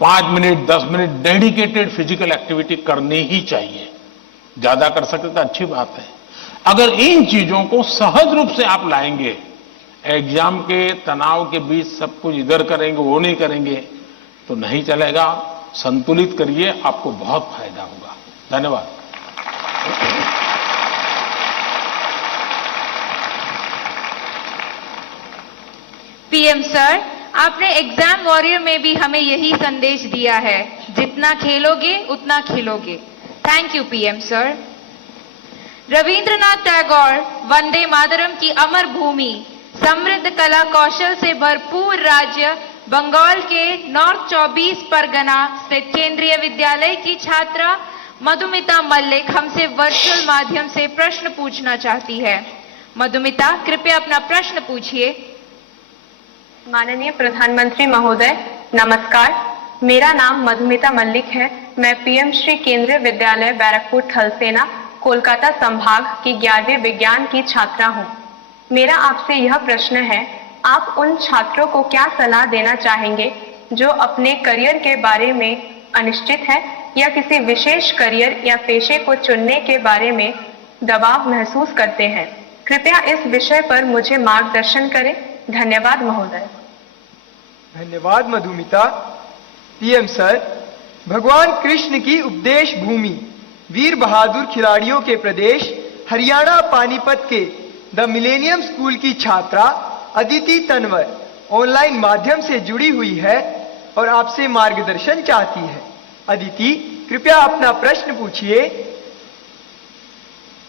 5 minute 10 minute dedicated physical activity करनी ही चाहिए। ज्यादा कर सकते तो अच्छी बात है। अगर इन चीजों को सहज रूप से आप लाएंगे, एग्जाम के तनाव के बीच सब कुछ इधर करेंगे वो नहीं करेंगे तो नहीं चलेगा। संतुलित करिए, आपको बहुत फायदा होगा। धन्यवाद। पीएम सर, आपने एग्जाम वॉरियर में भी हमें यही संदेश दिया है, जितना खेलोगे उतना खिलोगे। Thank you PM sir. Rabindranath Tagore Vande Mataram की अमर भूमि, समृद्ध कला कौशल से भरपूर राज्य बंगाल के नॉर्थ 24 परगना स्थित केंद्रीय विद्यालय की छात्रा मधुमिता मल्लिक हमसे वर्चुअल माध्यम से प्रश्न पूछना चाहती है। मधुमिता, कृपया अपना प्रश्न पूछिए। माननीय प्रधानमंत्री महोदय, नमस्कार। मेरा नाम मधुमिता मल्लिक है। मैं पीएम श्री केंद्रीय विद्यालय बैरकपुर थलसेना कोलकाता संभाग की 11वीं विज्ञान की छात्रा हूँ। मेरा आपसे यह प्रश्न है, आप उन छात्रों को क्या सलाह देना चाहेंगे जो अपने करियर के बारे में अनिश्चित है या किसी विशेष करियर या पेशे को चुनने के बारे में दबाव महसूस करते हैं? कृपया इस विषय पर मुझे मार्गदर्शन करें। धन्यवाद महोदय। धन्यवाद मधुमिता। पीएम सर, भगवान कृष्ण की उपदेश भूमि, वीर बहादुर खिलाड़ियों के प्रदेश हरियाणा पानीपत के द मिलेनियम स्कूल की छात्रा अदिति तनवर ऑनलाइन माध्यम से जुड़ी हुई है और आपसे मार्गदर्शन चाहती है। अदिति, कृपया अपना प्रश्न पूछिए।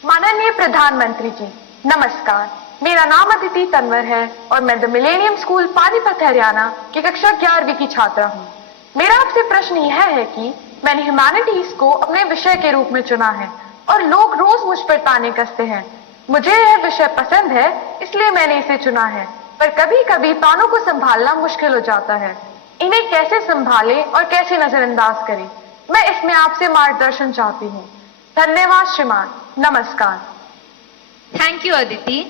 माननीय प्रधानमंत्री जी, नमस्कार। मेरा नाम अदिति तनवर है और मैं the millennium school Panipat Haryana की कक्षा 11वीं की छात्रा हूँ। मेरा आपसे प्रश्न यह है कि मैंने ह्यूमैनिटीज को अपने विषय के रूप में चुना है और लोग रोज मुझ पर ताने कसते हैं। मुझे यह विषय पसंद है, इसलिए मैंने इसे चुना है, पर कभी कभी तानों को संभालना मुश्किल हो जाता है। इन्हें कैसे संभाले और कैसे नजरअंदाज करें, मैं इसमें आपसे मार्गदर्शन चाहती हूँ। धन्यवाद श्रीमान, नमस्कार। Thank you Aditi.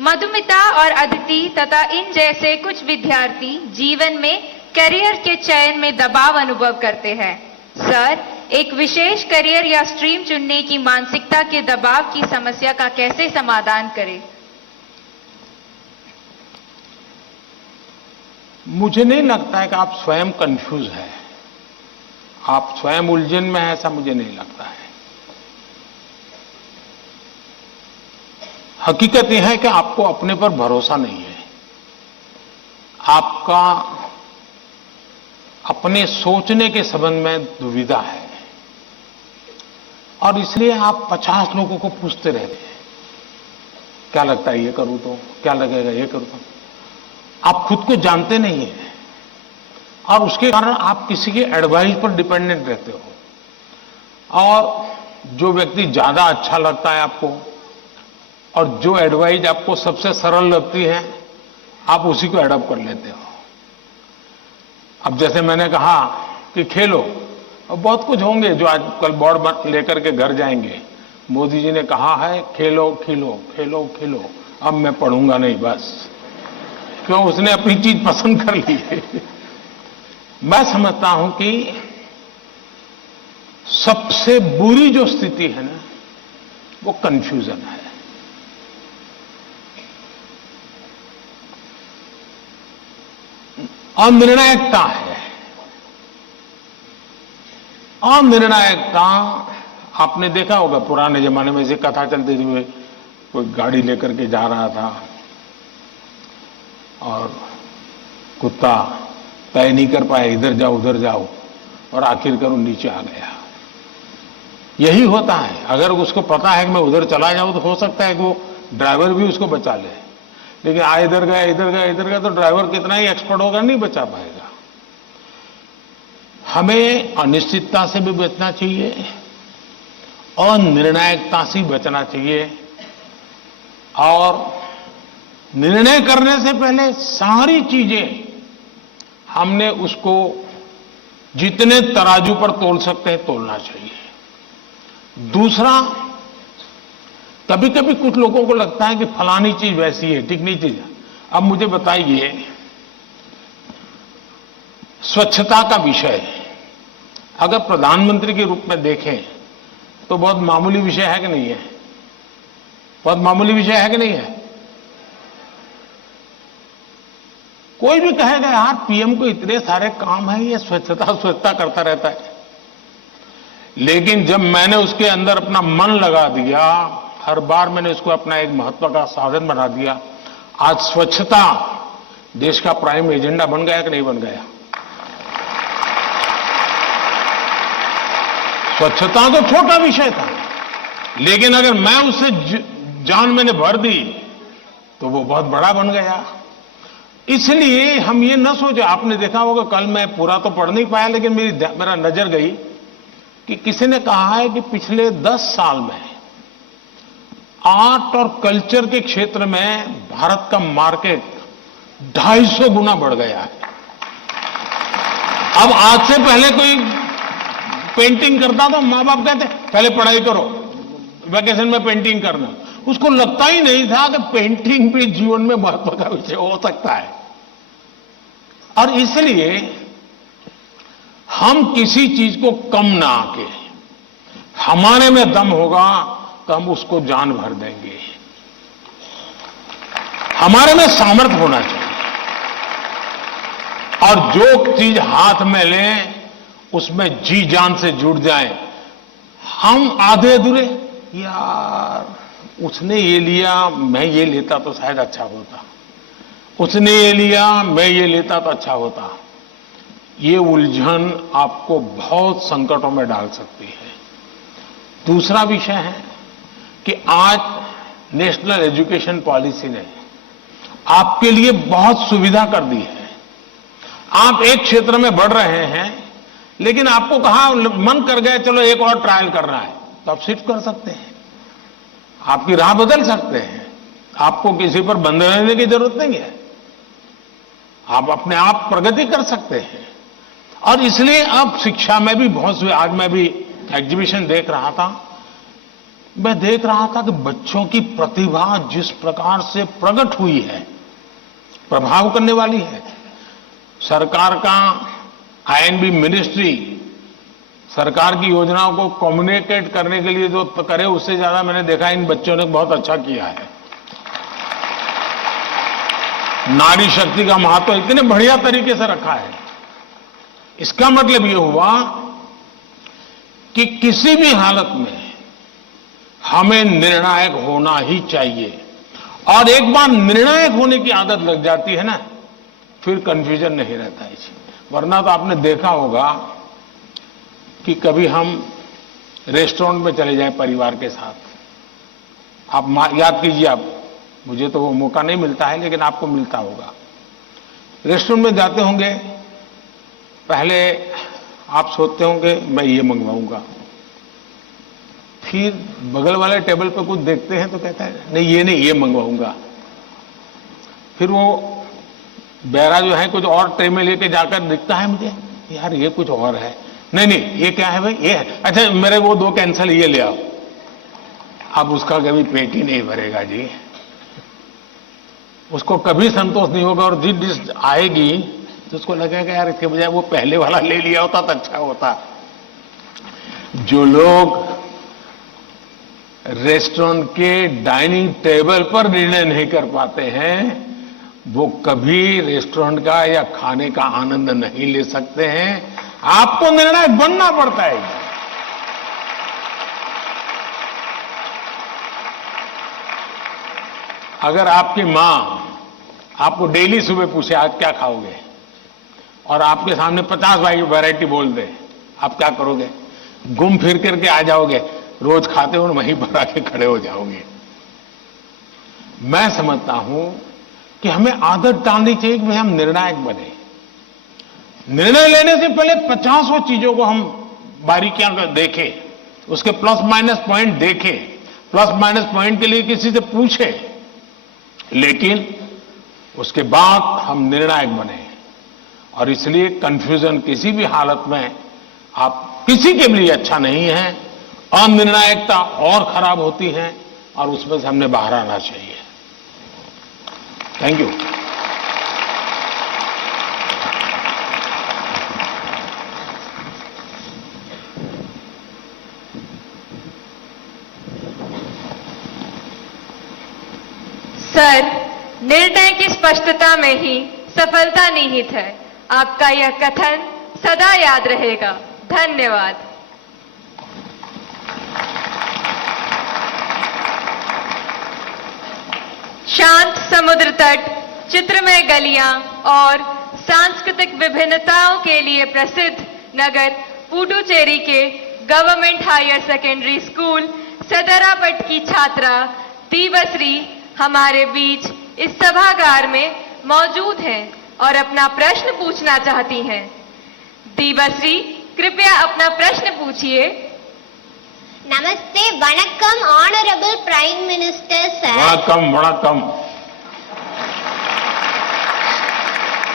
मधुमिता और अदिति तथा इन जैसे कुछ विद्यार्थी जीवन में करियर के चयन में दबाव अनुभव करते हैं। सर, एक विशेष करियर या स्ट्रीम चुनने की मानसिकता के दबाव की समस्या का कैसे समाधान करें? मुझे नहीं लगता है कि आप स्वयं कंफ्यूज हैं, आप स्वयं उलझन में हैं, ऐसा मुझे नहीं लगता है। हकीकत यह है कि आपको अपने पर भरोसा नहीं है, आपका अपने सोचने के संबंध में दुविधा है और इसलिए आप 50 लोगों को पूछते रहते हैं, क्या लगता है ये करूं तो, क्या लगेगा ये करूं तो। आप खुद को जानते नहीं हैं और उसके कारण आप किसी के एडवाइस पर डिपेंडेंट रहते हो और जो व्यक्ति ज्यादा अच्छा लगता है आपको और जो एडवाइस आपको सबसे सरल लगती है, आप उसी को एडॉप्ट कर लेते हो। अब जैसे मैंने कहा कि खेलो, और बहुत कुछ होंगे जो आज कल बोर्ड लेकर के घर जाएंगे, मोदी जी ने कहा है खेलो खिलो खेलो खिलो, अब मैं पढ़ूंगा नहीं, बस क्यों, उसने अपनी चीज पसंद कर ली है। मैं समझता हूं कि सबसे बुरी जो स्थिति है ना, वो कंफ्यूजन है। अनिर्णायकता है। अनिर्णायकता आपने देखा होगा, पुराने जमाने में ऐसी कथा चलती थी, कोई गाड़ी लेकर के जा रहा था और कुत्ता तय नहीं कर पाया, इधर जाओ उधर जाओ, और आखिरकार वो नीचे आ गया। यही होता है, अगर उसको पता है कि मैं उधर चला जाऊं तो हो सकता है कि वो ड्राइवर भी उसको बचा ले, लेकिन इधर गया इधर गया इधर गया तो ड्राइवर कितना ही एक्सपर्ट होगा, नहीं बचा पाएगा। हमें अनिश्चितता से भी बचना चाहिए, अनिर्णायकता से बचना चाहिए और निर्णय करने से पहले सारी चीजें हमने उसको जितने तराजू पर तोल सकते हैं तोलना चाहिए। दूसरा, कभी कभी कुछ लोगों को लगता है कि फलानी चीज वैसी है, ठीक नहीं चीज। अब मुझे बताइए, स्वच्छता का विषय अगर प्रधानमंत्री के रूप में देखें तो बहुत मामूली विषय है कि नहीं है? बहुत मामूली विषय है कि नहीं है? कोई भी कहेगा यार पीएम को इतने सारे काम हैं, ये स्वच्छता स्वच्छता करता रहता है। लेकिन जब मैंने उसके अंदर अपना मन लगा दिया, हर बार मैंने इसको अपना एक महत्व का साधन बना दिया, आज स्वच्छता देश का प्राइम एजेंडा बन गया कि नहीं बन गया? स्वच्छता तो छोटा विषय था, लेकिन अगर मैं उससे जान मैंने भर दी तो वो बहुत बड़ा बन गया। इसलिए हम ये न सोचे, आपने देखा होगा कल मैं पूरा तो पढ़ नहीं पाया, लेकिन मेरा नजर गई कि किसी ने कहा है कि पिछले 10 साल में आर्ट और कल्चर के क्षेत्र में भारत का मार्केट 250 गुना बढ़ गया है। अब आज से पहले कोई पेंटिंग करता तो मां बाप कहते पहले पढ़ाई करो, वैकेशन में पेंटिंग करना। उसको लगता ही नहीं था कि पेंटिंग भी जीवन में महत्व का विषय हो सकता है। और इसलिए हम किसी चीज को कम ना आके, हमारे में दम होगा तो हम उसको जान भर देंगे। हमारे में सामर्थ्य होना चाहिए, और जो चीज हाथ में लें उसमें जी जान से जुड़ जाएं। हम आधे अधूरे, यार उसने ये लिया मैं ये लेता तो शायद अच्छा होता, उसने ये लिया मैं ये लेता तो अच्छा होता, ये उलझन आपको बहुत संकटों में डाल सकती है। दूसरा विषय है कि आज नेशनल एजुकेशन पॉलिसी ने आपके लिए बहुत सुविधा कर दी है। आप एक क्षेत्र में बढ़ रहे हैं, लेकिन आपको कहा मन कर गया चलो एक और ट्रायल करना है, तो आप शिफ्ट कर सकते हैं, आपकी राह बदल सकते हैं। आपको किसी पर बंधे रहने की जरूरत नहीं है, आप अपने आप प्रगति कर सकते हैं। और इसलिए अब शिक्षा में भी बहुत, आज मैं भी एग्जीबिशन देख रहा था, मैं देख रहा था कि बच्चों की प्रतिभा जिस प्रकार से प्रकट हुई है, प्रभाव करने वाली है। सरकार का आईएनबी मिनिस्ट्री सरकार की योजनाओं को कम्युनिकेट करने के लिए जो करे, उससे ज्यादा मैंने देखा इन बच्चों ने बहुत अच्छा किया है। नारी शक्ति का महत्व इतने बढ़िया तरीके से रखा है। इसका मतलब यह हुआ कि किसी भी हालत में हमें निर्णायक होना ही चाहिए, और एक बार निर्णायक होने की आदत लग जाती है ना, फिर कंफ्यूजन नहीं रहता है। वरना तो आपने देखा होगा कि कभी हम रेस्टोरेंट में चले जाएं परिवार के साथ, आप याद कीजिए, आप, मुझे तो वो मौका नहीं मिलता है लेकिन आपको मिलता होगा। रेस्टोरेंट में जाते होंगे, पहले आप सोचते होंगे मैं ये मंगवाऊंगा, फिर बगल वाले टेबल पे कुछ देखते हैं तो कहता है नहीं ये नहीं, ये मंगवाऊंगा। फिर वो बैरा जो है कुछ और ट्रे में लेके जाकर दिखता है मुझे, यार ये कुछ और है, नहीं नहीं ये क्या है भाई, ये है, अच्छा मेरे वो 2 कैंसल, ये ले आओ। अब उसका कभी पेट ही नहीं भरेगा जी, उसको कभी संतोष नहीं होगा, और जिस डिश आएगी तो उसको लगेगा यार इसके बजाय वो पहले वाला ले लिया होता तो अच्छा होता। जो लोग रेस्टोरेंट के डाइनिंग टेबल पर निर्णय नहीं कर पाते हैं, वो कभी रेस्टोरेंट का या खाने का आनंद नहीं ले सकते हैं। आपको निर्णायक बनना पड़ता है। अगर आपकी मां आपको डेली सुबह पूछे आज क्या खाओगे, और आपके सामने 50 वैरायटी बोल दे, आप क्या करोगे? घूम फिर करके आ जाओगे, रोज खाते हो वहीं पर आके खड़े हो जाओगे। मैं समझता हूं कि हमें आदत डालनी चाहिए कि हम निर्णायक बने। निर्णय लेने से पहले 50 चीजों को हम बारीकियां देखें, उसके प्लस माइनस पॉइंट देखें, प्लस माइनस पॉइंट के लिए किसी से पूछें, लेकिन उसके बाद हम निर्णायक बने। और इसलिए कंफ्यूजन किसी भी हालत में आप किसी के लिए अच्छा नहीं है। अनिर्णायकता और खराब होती है, और उसमें से हमने बाहर आना चाहिए। Thank you. सर, निर्णय की स्पष्टता में ही सफलता निहित है। आपका यह कथन सदा याद रहेगा। धन्यवाद। शांत समुद्र तट, चित्रमय गलियां और सांस्कृतिक विभिन्नताओं के लिए प्रसिद्ध नगर पुडुचेरी के गवर्नमेंट हायर सेकेंडरी स्कूल सदरापट की छात्रा दीवश्री हमारे बीच इस सभागार में मौजूद हैं और अपना प्रश्न पूछना चाहती हैं। दीवश्री, कृपया अपना प्रश्न पूछिए। Namaste, Vanakkam, Honorable Prime Minister, sir. Vanakkam Vanakkam.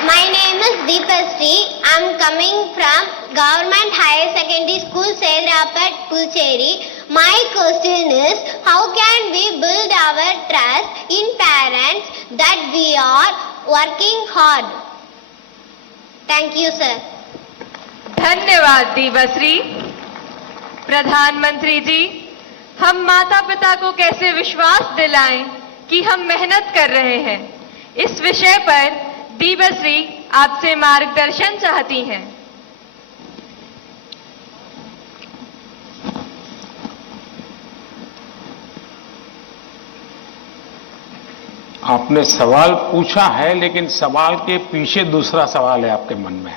My name is Deepasri. I'm coming from Government Higher Secondary School, Sedrapat, Puducherry. My question is, how can we build our trust in parents that we are working hard? Thank you, sir. धन्यवाद दीवश्री। प्रधानमंत्री जी, हम माता पिता को कैसे विश्वास दिलाएं कि हम मेहनत कर रहे हैं, इस विषय पर दीवश्री आपसे मार्गदर्शन चाहती हैं। आपने सवाल पूछा है, लेकिन सवाल के पीछे दूसरा सवाल है आपके मन में,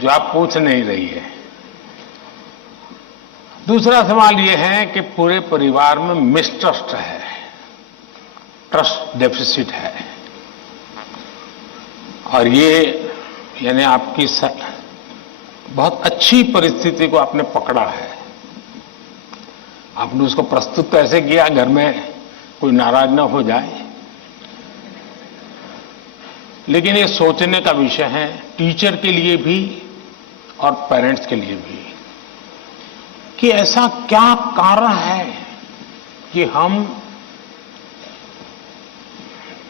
जो आप पूछ नहीं रही है। दूसरा सवाल यह है कि पूरे परिवार में मिसट्रस्ट है, ट्रस्ट डेफिसिट है, और ये यानी आपकी बहुत अच्छी परिस्थिति को आपने पकड़ा है। आपने उसको प्रस्तुत तो ऐसे किया घर में कोई नाराज ना हो जाए, लेकिन ये सोचने का विषय है टीचर के लिए भी और पेरेंट्स के लिए भी, कि ऐसा क्या कारण है कि हम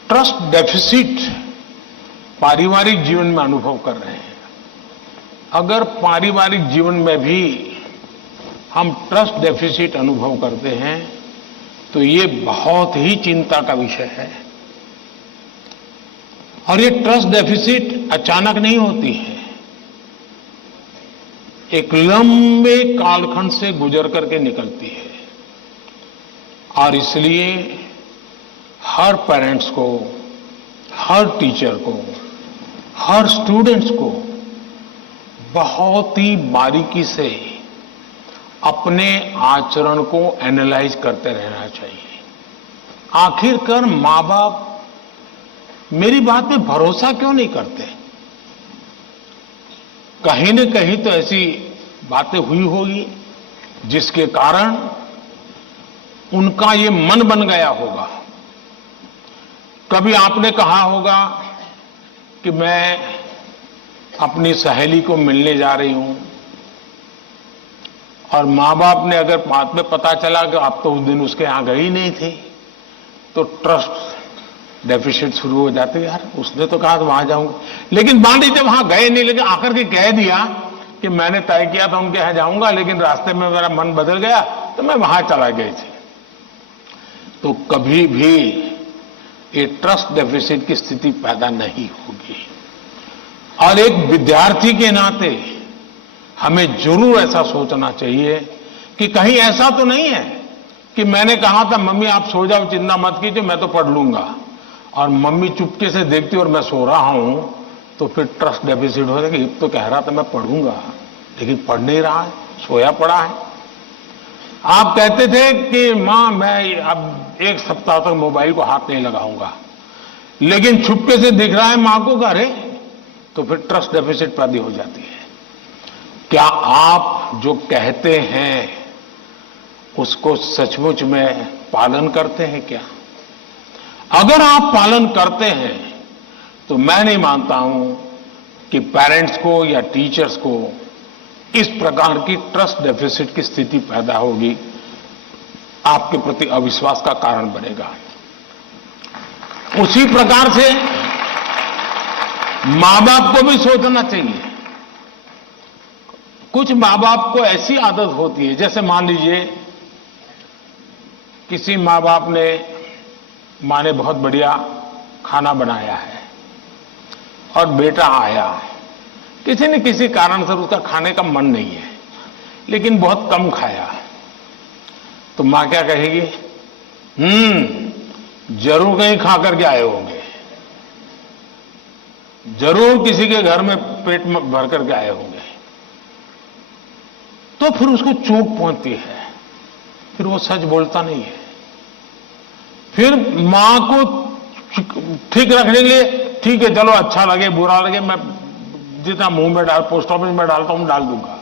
ट्रस्ट डेफिसिट पारिवारिक जीवन में अनुभव कर रहे हैं। अगर पारिवारिक जीवन में भी हम ट्रस्ट डेफिसिट अनुभव करते हैं तो ये बहुत ही चिंता का विषय है। और ये ट्रस्ट डेफिसिट अचानक नहीं होती है, एक लंबे कालखंड से गुजर करके निकलती है। और इसलिए हर पेरेंट्स को, हर टीचर को, हर स्टूडेंट्स को बहुत ही बारीकी से अपने आचरण को एनालाइज करते रहना चाहिए। आखिरकार माँ बाप मेरी बात पे भरोसा क्यों नहीं करते? कहीं न कहीं तो ऐसी बातें हुई होगी जिसके कारण उनका ये मन बन गया होगा। कभी आपने कहा होगा कि मैं अपनी सहेली को मिलने जा रही हूं, और माँ बाप ने अगर बाद में पता चला कि आप तो उस दिन उसके यहां गई नहीं थी, तो ट्रस्ट डेफिसिट शुरू हो जाते। यार उसने तो कहा वहां जाऊंगा, लेकिन मान लीजिए वहां गए नहीं, लेकिन आकर के कह दिया कि मैंने तय किया था उनके यहां जाऊंगा, लेकिन रास्ते में मेरा मन बदल गया तो मैं वहां चला गई थी। तो कभी भी ये ट्रस्ट डेफिसिट की स्थिति पैदा नहीं होगी। और एक विद्यार्थी के नाते हमें जरूर ऐसा सोचना चाहिए कि कहीं ऐसा तो नहीं है कि मैंने कहा था मम्मी आप सो जाओ, चिंता मत कीजिए, मैं तो पढ़ लूंगा, और मम्मी चुपके से देखती और मैं सो रहा हूं, तो फिर ट्रस्ट डेफिसिट हो जाएगा। तो कह रहा था मैं पढ़ूंगा, लेकिन पढ़ नहीं रहा है, सोया पड़ा है। आप कहते थे कि मां मैं अब एक सप्ताह तक मोबाइल को हाथ नहीं लगाऊंगा, लेकिन छुपके से दिख रहा है मां को घरे, तो फिर ट्रस्ट डेफिसिट पैदा हो जाती है। क्या आप जो कहते हैं उसको सचमुच में पालन करते हैं क्या? अगर आप पालन करते हैं तो मैं नहीं मानता हूं कि पेरेंट्स को या टीचर्स को इस प्रकार की ट्रस्ट डेफिसिट की स्थिति पैदा होगी, आपके प्रति अविश्वास का कारण बनेगा। उसी प्रकार से मां बाप को भी सोचना चाहिए। कुछ मां बाप को ऐसी आदत होती है, जैसे मान लीजिए किसी मां बाप ने माँ ने बहुत बढ़िया खाना बनाया है और बेटा आया, किसी न किसी कारण से उसका खाने का मन नहीं है, लेकिन बहुत कम खाया, तो माँ क्या कहेगी? जरूर कहीं खा करके आए होंगे, जरूर किसी के घर में पेट में भर करके आए होंगे। तो फिर उसको चोट पहुंचती है, फिर वो सच बोलता नहीं है। फिर मां को ठीक रखने के लिए, ठीक है चलो अच्छा लगे बुरा लगे, मैं जितना मुंह में पोस्ट ऑफिस में डालता हूं डाल दूंगा।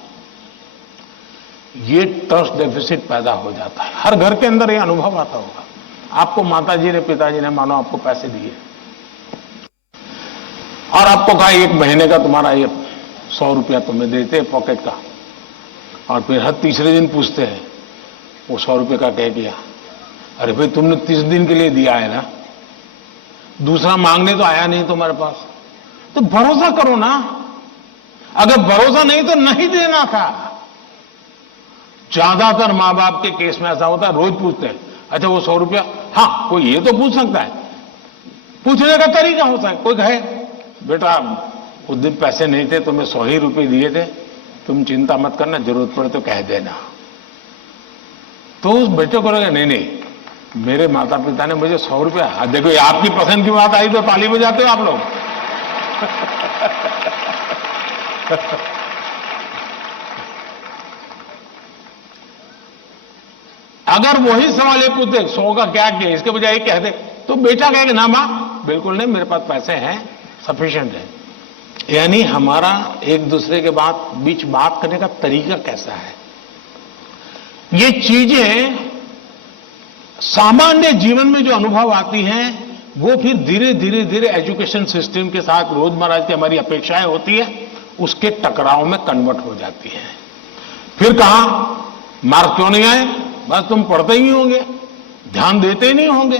ये ट्रस्ट डेफिसिट पैदा हो जाता है। हर घर के अंदर ये अनुभव आता होगा। आपको माताजी ने पिताजी ने मानो आपको पैसे दिए और आपको कहा 1 महीने का तुम्हारा ये 100 रुपया तुम्हें देते हैं पॉकेट का, और फिर हर तीसरे दिन पूछते हैं वो 100 रुपये का कह दिया। अरे भाई तुमने 30 दिन के लिए दिया है ना, दूसरा मांगने तो आया नहीं तुम्हारे पास, तो भरोसा करो ना। अगर भरोसा नहीं तो नहीं देना था। ज्यादातर मां बाप के केस में ऐसा होता है, रोज पूछते हैं अच्छा वो 100 रुपया, हाँ कोई ये तो पूछ सकता है, पूछने का तरीका होता है। कोई कहे बेटा उस दिन पैसे नहीं थे, तुम्हें 100 ही रुपये दिए थे, तुम चिंता मत करना, जरूरत पड़े तो कह देना। तो उस बच्चे को लगा नहीं मेरे माता पिता ने मुझे 100 रुपया, देखो ये आपकी पसंद की बात आई तो ताली बजाते हो आप लोग। अगर वही सवाल ये पूछते 100 का क्या किया, इसके बजाय कह दे, तो बेटा कहेगा ना मां बिल्कुल नहीं, मेरे पास पैसे हैं, सफिशिएंट है। यानी हमारा एक दूसरे के बीच बात करने का तरीका कैसा है, ये चीजें सामान्य जीवन में जो अनुभव आती हैं वो फिर धीरे धीरे एजुकेशन सिस्टम के साथ रोजमर्रा की हमारी अपेक्षाएं होती है, उसके टकराव में कन्वर्ट हो जाती है। फिर कहा मार्क क्यों नहीं आए, बस तुम पढ़ते ही होंगे, ध्यान देते ही नहीं होंगे,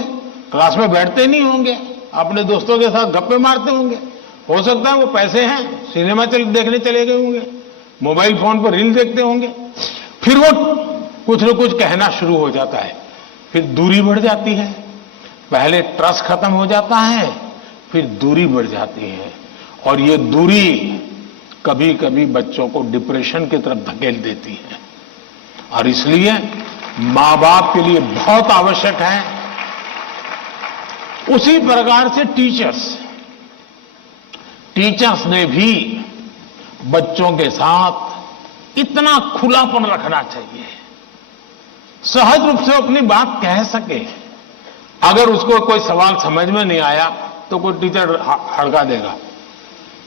क्लास में बैठते नहीं होंगे, अपने दोस्तों के साथ गप्पे मारते होंगे, हो सकता है वो पैसे हैं सिनेमा देखने चले गए होंगे, मोबाइल फोन पर रील देखते होंगे। फिर वो कुछ न कुछ कहना शुरू हो जाता है, फिर दूरी बढ़ जाती है। पहले ट्रस्ट खत्म हो जाता है, फिर दूरी बढ़ जाती है, और ये दूरी कभी कभी बच्चों को डिप्रेशन की तरफ धकेल देती है। और इसलिए मां बाप के लिए बहुत आवश्यक है, उसी प्रकार से टीचर्स ने भी बच्चों के साथ इतना खुलापन रखना चाहिए, सहज रूप से अपनी बात कह सके। अगर उसको कोई सवाल समझ में नहीं आया तो कोई टीचर हड़का देगा,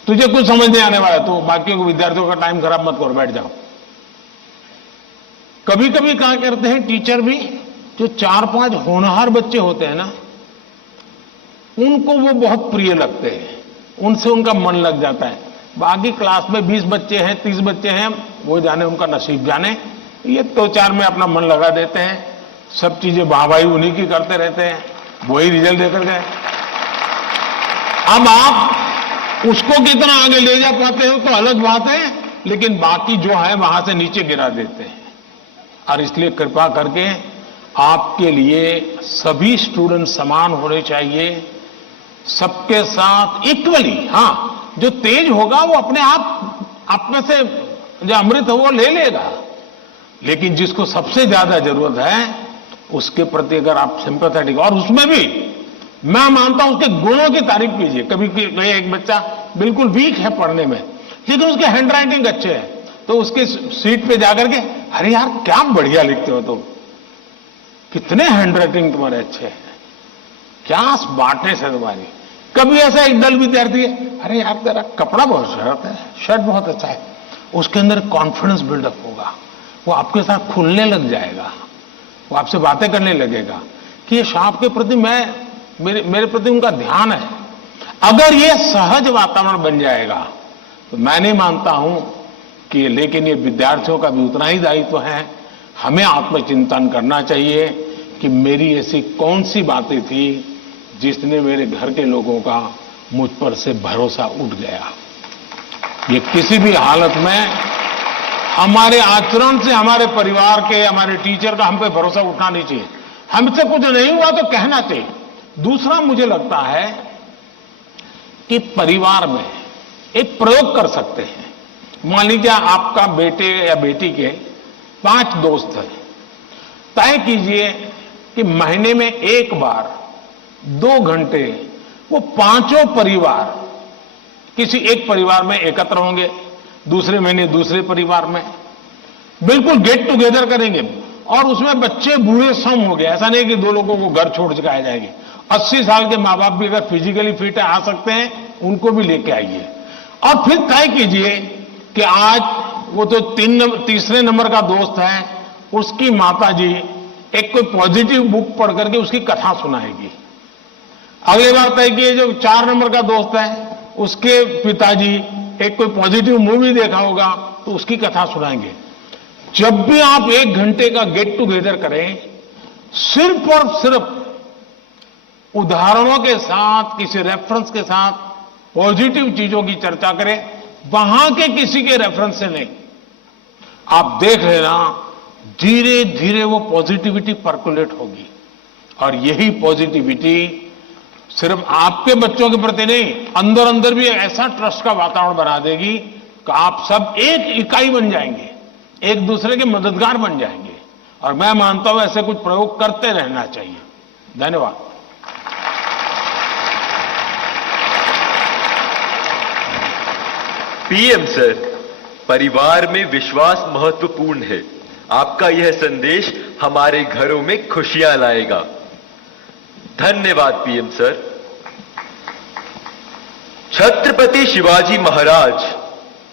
तुझे कुछ समझ नहीं आने वाला तो बाकियों को विद्यार्थियों का टाइम खराब मत करो, बैठ जाओ। कभी कभी कहा करते हैं टीचर भी, जो 4-5 होनहार बच्चे होते हैं ना, उनको वो बहुत प्रिय लगते हैं, उनसे उनका मन लग जाता है। बाकी क्लास में 20 बच्चे हैं 30 बच्चे हैं, वो जाने उनका नसीब जाने, ये 2-4 में अपना मन लगा देते हैं, सब चीजें वाहवाही उन्हीं की करते रहते हैं, वही रिजल्ट देकर गए। अब आप उसको कितना आगे ले जा पाते हो तो अलग बात है, लेकिन बाकी जो है वहां से नीचे गिरा देते हैं। और इसलिए कृपा करके आपके लिए सभी स्टूडेंट समान होने चाहिए, सबके साथ इक्वली। हाँ, जो तेज होगा वो अपने आप में से जो अमृत है वो ले लेगा, लेकिन जिसको सबसे ज्यादा जरूरत है उसके प्रति अगर आप सिंपैथेटिक, और उसमें भी मैं मानता हूं उसके गुणों की तारीफ कीजिए। कभी एक बच्चा बिल्कुल वीक है पढ़ने में, लेकिन उसके हैंड राइटिंग अच्छे है, तो उसके सीट पे जाकर के अरे यार क्या बढ़िया लिखते हो तुम, कितने हैंड राइटिंग तुम्हारे अच्छे हैं, क्या स्मार्टनेस है तुम्हारी। कभी ऐसा एक दल विद्यार्थी है, अरे यार तेरा कपड़ा बहुत शर्ट बहुत अच्छा है, उसके अंदर कॉन्फिडेंस बिल्डअप होगा, वो आपके साथ खुलने लग जाएगा, वो आपसे बातें करने लगेगा कि ये साहब के प्रति मेरे प्रति उनका ध्यान है। अगर ये सहज वातावरण बन जाएगा तो मैं नहीं मानता हूं कि, लेकिन ये विद्यार्थियों का भी उतना ही दायित्व है, हमें आत्मचिंतन करना चाहिए कि मेरी ऐसी कौन सी बातें थी जिसने मेरे घर के लोगों का मुझ पर से भरोसा उठ गया। ये किसी भी हालत में हमारे आचरण से हमारे परिवार के, हमारे टीचर का हम पे भरोसा उठना नहीं चाहिए। हमसे कुछ नहीं हुआ तो कहना चाहिए, दूसरा मुझे लगता है कि परिवार में एक प्रयोग कर सकते हैं। मान लीजिए आपका बेटे या बेटी के 5 दोस्त हैं, तय कीजिए कि महीने में एक बार 2 घंटे वो 5 परिवार किसी एक परिवार में एकत्र होंगे, दूसरे महीने दूसरे परिवार में बिल्कुल गेट टुगेदर करेंगे, और उसमें बच्चे बूढ़े सम हो गए। ऐसा नहीं कि 2 लोगों को घर छोड़ के आ जाएंगे। 80 साल के माँ बाप भी अगर फिजिकली फिट आ सकते हैं, उनको भी लेके आइए, और फिर तय कीजिए कि आज वो तो तीसरे नंबर का दोस्त है, उसकी माताजी एक कोई पॉजिटिव बुक पढ़ करके उसकी कथा सुनाएगी। अगली बार तय किए जो 4 नंबर का दोस्त है, उसके पिताजी एक कोई पॉजिटिव मूवी देखा होगा तो उसकी कथा सुनाएंगे। जब भी आप 1 घंटे का गेट टुगेदर करें, सिर्फ और सिर्फ उदाहरणों के साथ, किसी रेफरेंस के साथ पॉजिटिव चीजों की चर्चा करें, वहां के किसी के रेफरेंस से नहीं। आप देख लेना, धीरे धीरे वो पॉजिटिविटी पर्कुलेट होगी, और यही पॉजिटिविटी सिर्फ आपके बच्चों के प्रति नहीं, अंदर अंदर भी ऐसा ट्रस्ट का वातावरण बना देगी कि आप सब एक इकाई बन जाएंगे, एक दूसरे के मददगार बन जाएंगे। और मैं मानता हूं ऐसे कुछ प्रयोग करते रहना चाहिए। धन्यवाद। पीएम सर, परिवार में विश्वास महत्वपूर्ण है। आपका यह संदेश हमारे घरों में खुशियां लाएगा। धन्यवाद पीएम सर। छत्रपति शिवाजी महाराज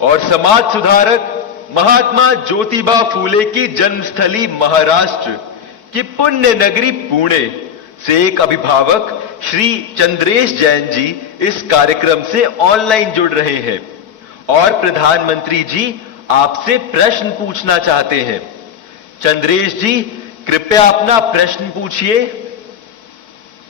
और समाज सुधारक महात्मा ज्योतिबा फूले की जन्मस्थली महाराष्ट्र की पुण्य नगरी पुणे से एक अभिभावक श्री चंद्रेश जैन जी इस कार्यक्रम से ऑनलाइन जुड़ रहे हैं और प्रधानमंत्री जी आपसे प्रश्न पूछना चाहते हैं। चंद्रेश जी, कृपया अपना प्रश्न पूछिए।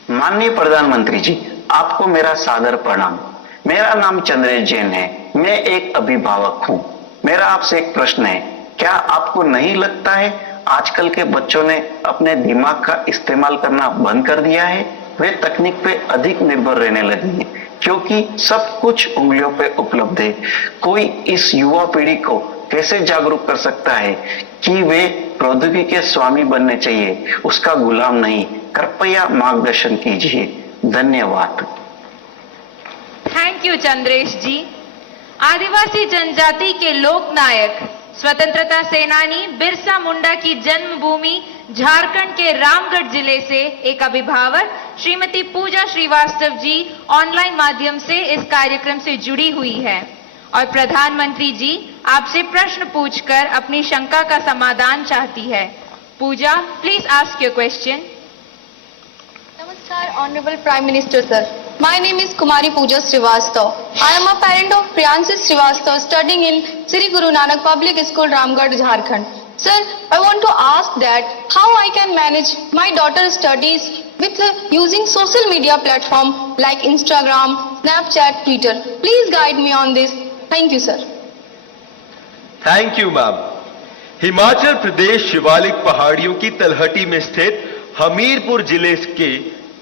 माननीय प्रधानमंत्री जी, आपको मेरा सादर प्रणाम। मेरा नाम चंद्रेश जैन है, मैं एक अभिभावक हूं। मेरा आपसे एक प्रश्न है, क्या आपको नहीं लगता है आजकल के बच्चों ने अपने दिमाग का इस्तेमाल करना बंद कर दिया है? वे तकनीक पे अधिक निर्भर रहने लगे हैं, क्योंकि सब कुछ उंगलियों पे उपलब्ध है। कोई इस युवा पीढ़ी को कैसे जागरूक कर सकता है कि वे प्रौद्योगिकी के स्वामी बनने चाहिए, उसका गुलाम नहीं? कृपया मार्गदर्शन कीजिए। धन्यवाद। थैंक यू चंद्रेश जी। आदिवासी जनजाति के लोक नायक, स्वतंत्रता सेनानी बिरसा मुंडा की जन्मभूमि झारखंड के रामगढ़ जिले से एक अभिभावक श्रीमती पूजा श्रीवास्तव जी ऑनलाइन माध्यम से इस कार्यक्रम से जुड़ी हुई है और प्रधानमंत्री जी आपसे प्रश्न पूछकर अपनी शंका का समाधान चाहती है। Pooja, please ask your question. Namaskar, Honorable Prime Minister Sir. My name is Kumari Pooja Srivastav. I am a parent of Priyansis Srivastav studying in Sri Guru Nanak Public School, Ramgarh, Jharkhand. Sir, I want to ask that how I can manage my daughter's studies with using social media platform like Instagram, Snapchat, Twitter. Please guide me on this. Thank you, sir. Thank you ma'am. Himachal Pradesh Shivalik पहाड़ियों की तलहटी में स्थित हमीरपुर जिले के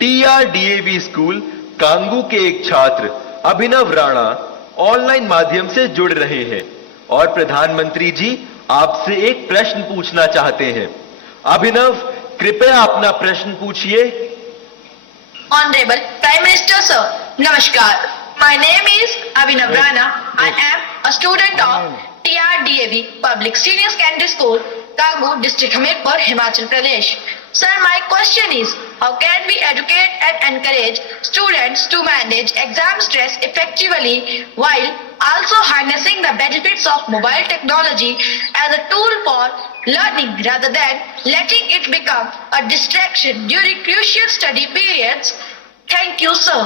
TRDAV school Kangu के एक छात्र अभिनव राणा ऑनलाइन माध्यम से जुड़ रहे हैं और प्रधानमंत्री जी आपसे एक प्रश्न पूछना चाहते हैं। अभिनव, कृपया अपना प्रश्न पूछिए। Honorable Prime Minister Sir, Namaskar. My name is Abhinav Rana. I am a student of TRDAV Public Senior Secondary School, Kangu District, Hamirpur, Himachal Pradesh. Sir, my question is, how can we educate and encourage students to manage exam stress effectively while also harnessing the benefits of mobile technology as a tool for learning rather than letting it become a distraction during crucial study periods? Thank you, sir.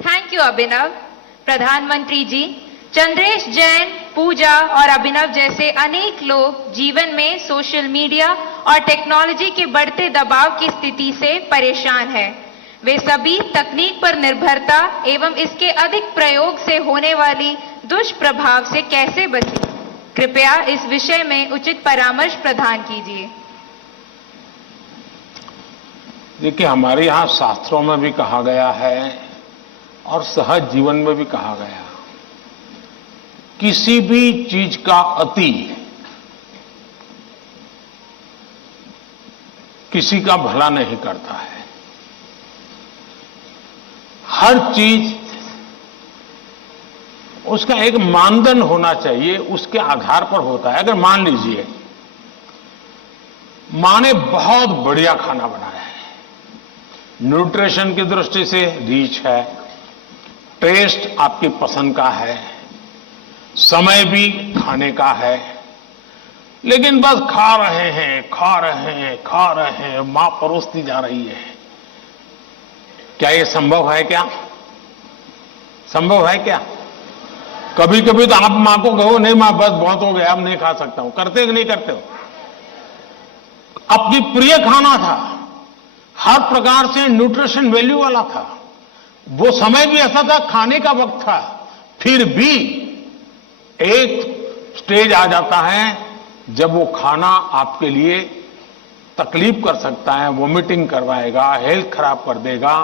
Thank you Abhinav. प्रधानमंत्री जी, चंद्रेश जैन, पूजा और अभिनव जैसे अनेक लोग जीवन में social media और technology के बढ़ते दबाव की स्थिति से परेशान हैं। वे सभी तकनीक पर निर्भरता एवं इसके अधिक प्रयोग से होने वाली दुष्प्रभाव से कैसे बचें? कृपया इस विषय में उचित परामर्श प्रदान कीजिए। देखिए, हमारे यहाँ शास्त्रों में भी कहा गया है और सहज जीवन में भी कहा गया, किसी भी चीज का अति किसी का भला नहीं करता है। हर चीज उसका एक मानदंड होना चाहिए, उसके आधार पर होता है। अगर मान लीजिए मां ने बहुत बढ़िया खाना बनाया है, न्यूट्रिशन की दृष्टि से रिच है, टेस्ट आपकी पसंद का है, समय भी खाने का है, लेकिन बस खा रहे हैं, खा रहे हैं, खा रहे हैं, मां परोसती जा रही है। क्या ये संभव है? क्या संभव है? क्या कभी कभी तो आप मां को कहो, नहीं मां बस बहुत हो गया, अब नहीं खा सकता हूं, करते कि नहीं करते हो? अपनी प्रिय खाना था, हर प्रकार से न्यूट्रिशन वैल्यू वाला था, वो समय भी ऐसा था, खाने का वक्त था, फिर भी एक स्टेज आ जाता है जब वो खाना आपके लिए तकलीफ कर सकता है, वोमिटिंग करवाएगा, हेल्थ खराब कर देगा।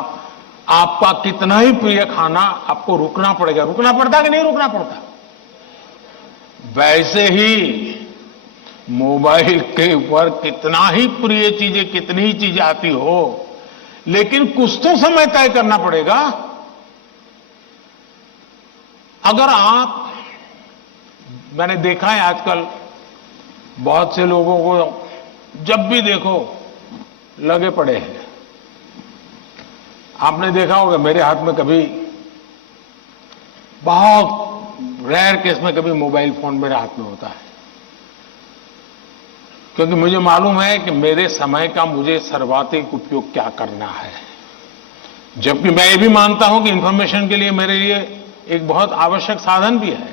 आपका कितना ही प्रिय खाना, आपको रुकना पड़ेगा। रुकना पड़ता कि नहीं रुकना पड़ता? वैसे ही मोबाइल के ऊपर कितना ही प्रिय चीजें, कितनी ही चीजें आती हो, लेकिन कुछ तो समय तय करना पड़ेगा। अगर आप, मैंने देखा है आजकल बहुत से लोगों को जब भी देखो लगे पड़े हैं। आपने देखा होगा, मेरे हाथ में कभी, बहुत रेयर केस में कभी मोबाइल फोन मेरे हाथ में होता है, क्योंकि मुझे मालूम है कि मेरे समय का मुझे सर्वाधिक उपयोग क्या करना है। जबकि मैं ये भी मानता हूं कि इंफॉर्मेशन के लिए मेरे लिए एक बहुत आवश्यक साधन भी है,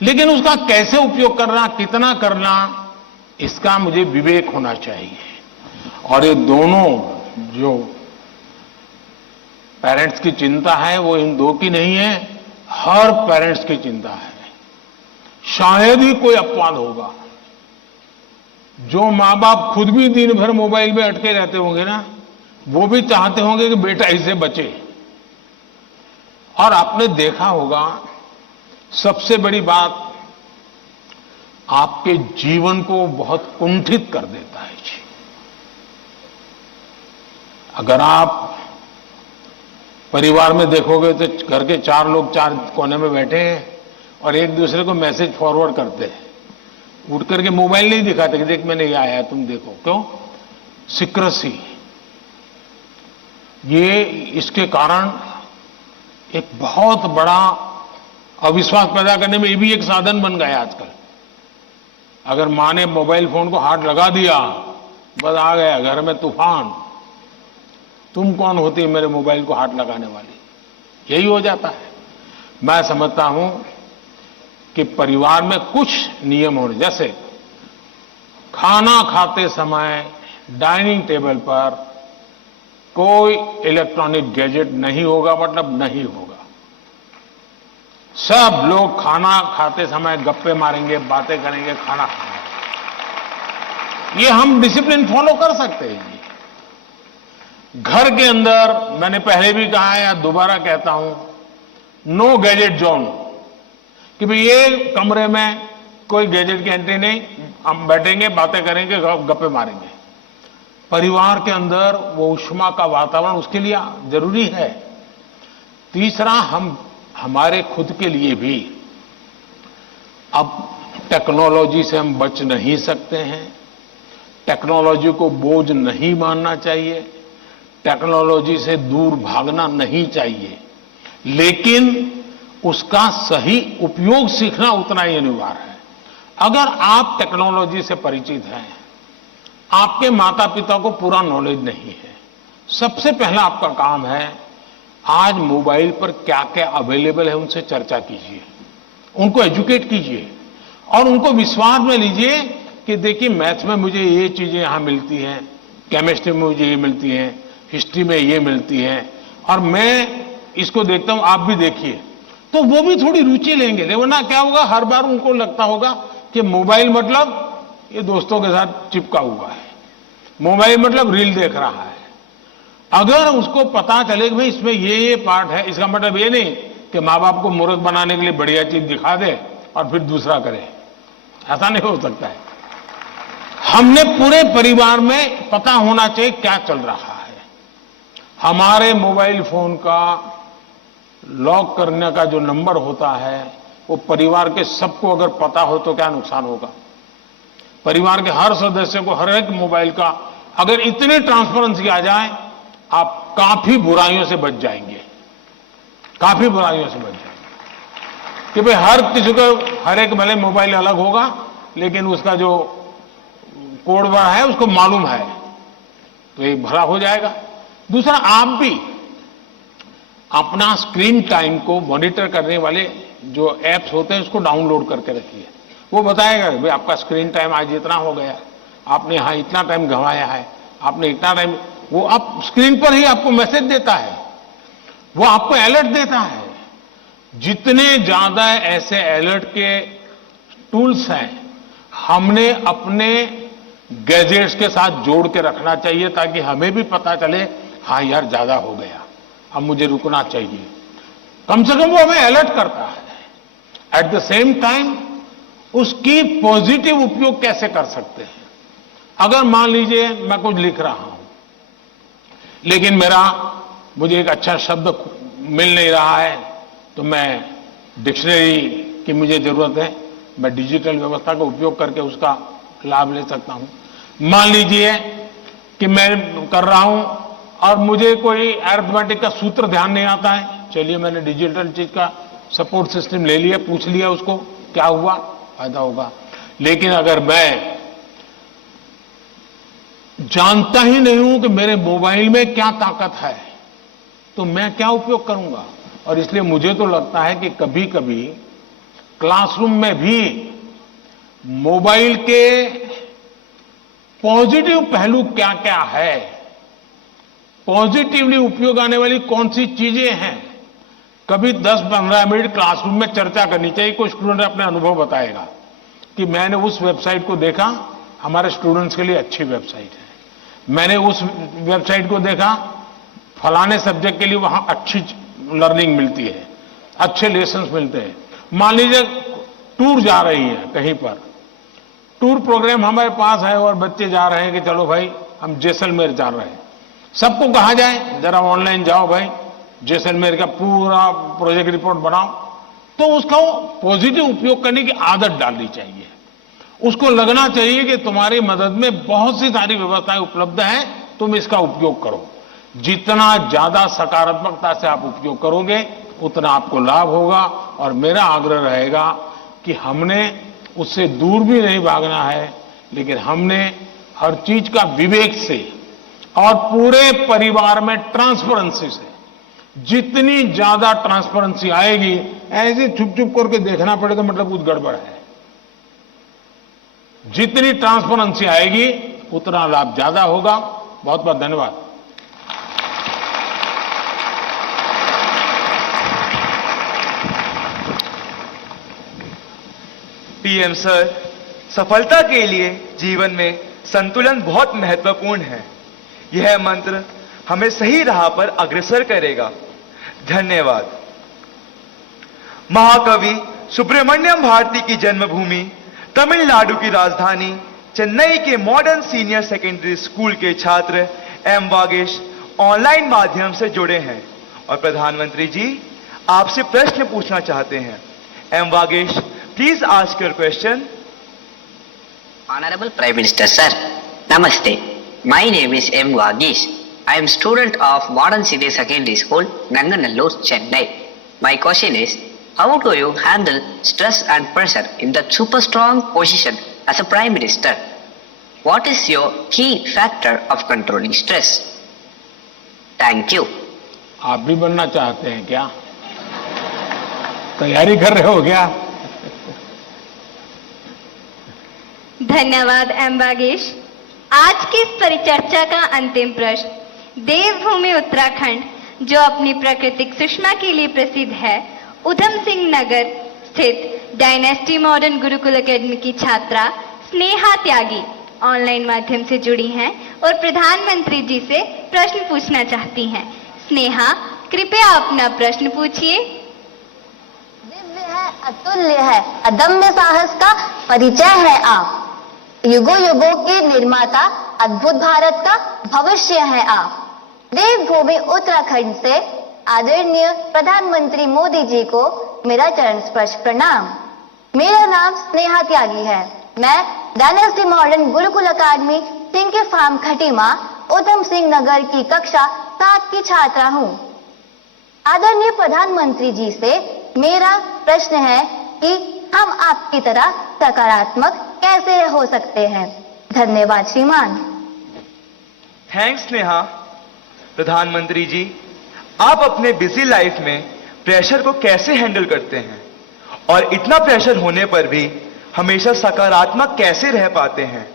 लेकिन उसका कैसे उपयोग करना, कितना करना, इसका मुझे विवेक होना चाहिए। और ये दोनों जो पेरेंट्स की चिंता है, वो इन दो की नहीं है, हर पेरेंट्स की चिंता है। शायद ही कोई अपवाद होगा। जो मां बाप खुद भी दिन भर मोबाइल में अटके रहते होंगे ना, वो भी चाहते होंगे कि बेटा इससे बचे। और आपने देखा होगा, सबसे बड़ी बात, आपके जीवन को बहुत कुंठित कर देता है जी। अगर आप परिवार में देखोगे तो घर के 4 लोग 4 कोने में बैठे हैं और एक दूसरे को मैसेज फॉरवर्ड करते हैं, उठ करके मोबाइल नहीं दिखाते कि देख मैंने ये आया तुम देखो। क्यों? सीक्रेसी। ये इसके कारण एक बहुत बड़ा अविश्वास पैदा करने में ये भी एक साधन बन गया आजकल। अगर मां ने मोबाइल फोन को हाथ लगा दिया, बस आ गया घर में तूफान। तुम कौन होती है मेरे मोबाइल को हाथ लगाने वाली? यही हो जाता है। मैं समझता हूं कि परिवार में कुछ नियम होने, जैसे खाना खाते समय डाइनिंग टेबल पर कोई इलेक्ट्रॉनिक गैजेट नहीं होगा, मतलब नहीं होगा। सब लोग खाना खाते समय गप्पे मारेंगे, बातें करेंगे, खाना खाएंगे। ये हम डिसिप्लिन फॉलो कर सकते हैं। घर के अंदर, मैंने पहले भी कहा है या दोबारा कहता हूं, नो गैजेट जोन, कि भाई ये कमरे में कोई गैजेट की एंट्री नहीं, हम बैठेंगे, बातें करेंगे, गप्पे मारेंगे। परिवार के अंदर वो ऊष्मा का वातावरण उसके लिए जरूरी है। तीसरा, हम हमारे खुद के लिए भी अब टेक्नोलॉजी से हम बच नहीं सकते हैं। टेक्नोलॉजी को बोझ नहीं मानना चाहिए, टेक्नोलॉजी से दूर भागना नहीं चाहिए, लेकिन उसका सही उपयोग सीखना उतना ही अनिवार्य है। अगर आप टेक्नोलॉजी से परिचित हैं, आपके माता पिता को पूरा नॉलेज नहीं है, सबसे पहला आपका काम है, आज मोबाइल पर क्या क्या अवेलेबल है उनसे चर्चा कीजिए, उनको एजुकेट कीजिए और उनको विश्वास में लीजिए कि देखिए मैथ्स में मुझे ये चीजें यहां मिलती हैं, केमिस्ट्री में मुझे ये मिलती हैं, हिस्ट्री में ये मिलती है, और मैं इसको देखता हूं, आप भी देखिए। तो वो भी थोड़ी रुचि लेंगे। वरना क्या होगा, हर बार उनको लगता होगा कि मोबाइल मतलब ये दोस्तों के साथ चिपका हुआ है, मोबाइल मतलब रील देख रहा है, अगर उसको पता चले कि भाई इसमें ये पार्ट है, इसका मतलब ये नहीं कि माँ बाप को मूर्ख बनाने के लिए बढ़िया चीज दिखा दे और फिर दूसरा करे, ऐसा नहीं हो सकता है। हमने पूरे परिवार में पता होना चाहिए क्या चल रहा है। हमारे मोबाइल फोन का लॉक करने का जो नंबर होता है वो परिवार के सबको अगर पता हो तो क्या नुकसान होगा। परिवार के हर सदस्य को हर एक मोबाइल का अगर इतनी ट्रांसपेरेंसी आ जाए, आप काफी बुराइयों से बच जाएंगे, काफी बुराइयों से बच जाएंगे। कि भाई हर किसी को हर एक भले मोबाइल अलग होगा लेकिन उसका जो कोड वर्ड है उसको मालूम है, तो ये भला हो जाएगा। दूसरा, आप भी अपना स्क्रीन टाइम को मॉनिटर करने वाले जो एप्स होते हैं उसको डाउनलोड करके रखिए। वो बताएगा भाई आपका स्क्रीन टाइम आज इतना हो गया, आपने यहां इतना टाइम गंवाया है, आपने इतना टाइम, वो आप स्क्रीन पर ही आपको मैसेज देता है, वो आपको अलर्ट देता है। जितने ज्यादा ऐसे अलर्ट के टूल्स हैं हमने अपने गैजेट्स के साथ जोड़ के रखना चाहिए ताकि हमें भी पता चले, हाँ यार ज्यादा हो गया, अब मुझे रुकना चाहिए। कम से कम वो हमें अलर्ट करता है। एट द सेम टाइम उसकी पॉजिटिव उपयोग कैसे कर सकते हैं। अगर मान लीजिए मैं कुछ लिख रहा हूं लेकिन मुझे एक अच्छा शब्द मिल नहीं रहा है, तो मैं डिक्शनरी की मुझे जरूरत है, मैं डिजिटल व्यवस्था का उपयोग करके उसका लाभ ले सकता हूं। मान लीजिए कि मैं कर रहा हूं और मुझे कोई अरिथमेटिक का सूत्र ध्यान नहीं आता है, चलिए मैंने डिजिटल चीज का सपोर्ट सिस्टम ले लिया, पूछ लिया उसको क्या हुआ, फायदा होगा। लेकिन अगर मैं जानता ही नहीं हूं कि मेरे मोबाइल में क्या ताकत है तो मैं क्या उपयोग करूंगा। और इसलिए मुझे तो लगता है कि कभी कभी क्लासरूम में भी मोबाइल के पॉजिटिव पहलू क्या क्या है, पॉजिटिवली उपयोग आने वाली कौन सी चीजें हैं, कभी 10-15 मिनट क्लासरूम में चर्चा करनी चाहिए। कोई स्टूडेंट अपने अनुभव बताएगा कि मैंने उस वेबसाइट को देखा, हमारे स्टूडेंट्स के लिए अच्छी वेबसाइट है, मैंने उस वेबसाइट को देखा, फलाने सब्जेक्ट के लिए वहां अच्छी लर्निंग मिलती है, अच्छे लेसन्स मिलते हैं। मान लीजिए टूर जा रही है कहीं पर, टूर प्रोग्राम हमारे पास है और बच्चे जा रहे हैं कि चलो भाई हम जैसलमेर जा रहे हैं, सबको कहा जाए जरा ऑनलाइन जाओ भाई, जैसलमेर का पूरा प्रोजेक्ट रिपोर्ट बनाओ, तो उसका पॉजिटिव उपयोग करने की आदत डालनी चाहिए। उसको लगना चाहिए कि तुम्हारी मदद में बहुत सी सारी व्यवस्थाएं उपलब्ध हैं, तुम इसका उपयोग करो। जितना ज्यादा सकारात्मकता से आप उपयोग करोगे उतना आपको लाभ होगा। और मेरा आग्रह रहेगा कि हमने उससे दूर भी नहीं भागना है, लेकिन हमने हर चीज का विवेक से और पूरे परिवार में ट्रांसपेरेंसी से, जितनी ज्यादा ट्रांसपेरेंसी आएगी, ऐसे छुप छुप करके देखना पड़ेगा मतलब कुछ गड़बड़ है। जितनी ट्रांसपेरेंसी आएगी उतना लाभ ज्यादा होगा। बहुत बहुत धन्यवाद। पीएम सर, सफलता के लिए जीवन में संतुलन बहुत महत्वपूर्ण है। यह मंत्र हमें सही राह पर अग्रसर करेगा। धन्यवाद। महाकवि सुब्रमण्यम भारती की जन्मभूमि तमिलनाडु की राजधानी चेन्नई के मॉडर्न सीनियर सेकेंडरी स्कूल के छात्र एम वागेश ऑनलाइन माध्यम से जुड़े हैं और प्रधानमंत्री जी आपसे प्रश्न पूछना चाहते हैं। M Vagesh, please ask your question. Honorable Prime Minister Sir, Namaste. My name is M. Vagesh. I am student of Modern Senior Secondary School, Nanganallur, Chennai. My question is, how do you handle stress and pressure in that super strong position as a Prime Minister? What is your key factor of controlling stress? Thank you. आप भी बनना चाहते हैं क्या? तैयारी कर रहे हो क्या? धन्यवाद एम वागेश। आज की इस परिचर्चा का अंतिम प्रश्न देवभूमि उत्तराखंड, जो अपनी प्राकृतिक सुषमा के लिए प्रसिद्ध है, उधम सिंह नगर स्थित डायनेस्टी मॉडर्न गुरुकुल एकेडमी की छात्रा स्नेहा त्यागी ऑनलाइन माध्यम से जुड़ी हैं और प्रधानमंत्री जी से प्रश्न पूछना चाहती हैं। स्नेहा, कृपया अपना प्रश्न पूछिए। दिव्य है, अतुल्य है, अदम्य साहस का परिचय है आप। युगों युगों के निर्माता, अद्भुत भारत का भविष्य है आप। देवभूमि उत्तराखंड से आदरणीय प्रधानमंत्री मोदी जी को मेरा चरण स्पर्श प्रणाम। मेरा नाम स्नेहा त्यागी है। मैं डायनेस्टी मॉडर्न गुरुकुल अकादमी सिंह फार्म खटीमा, उधम सिंह नगर की कक्षा 7 की छात्रा हूँ। आदरणीय प्रधानमंत्री जी से मेरा प्रश्न है कि हम आपकी तरह सकारात्मक कैसे हो सकते हैं। धन्यवाद श्रीमान। थैंक्स स्नेहा। प्रधानमंत्री जी, आप अपने बिजी लाइफ में प्रेशर को कैसे हैंडल करते हैं और इतना प्रेशर होने पर भी हमेशा सकारात्मक कैसे रह पाते हैं?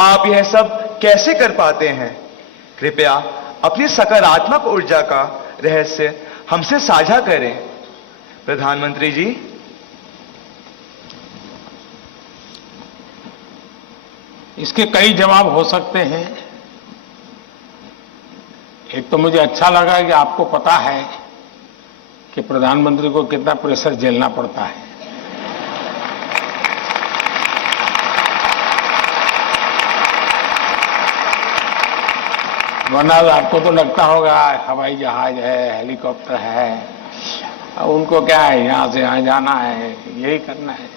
आप यह सब कैसे कर पाते हैं? कृपया अपनी सकारात्मक ऊर्जा का रहस्य हमसे साझा करें। प्रधानमंत्री जी। इसके कई जवाब हो सकते हैं। एक तो मुझे अच्छा लगा कि आपको पता है कि प्रधानमंत्री को कितना प्रेशर झेलना पड़ता है। वरना आपको तो लगता होगा हवाई जहाज है, हेलीकॉप्टर है, उनको क्या है, यहां से यहां जाना है, यही करना है।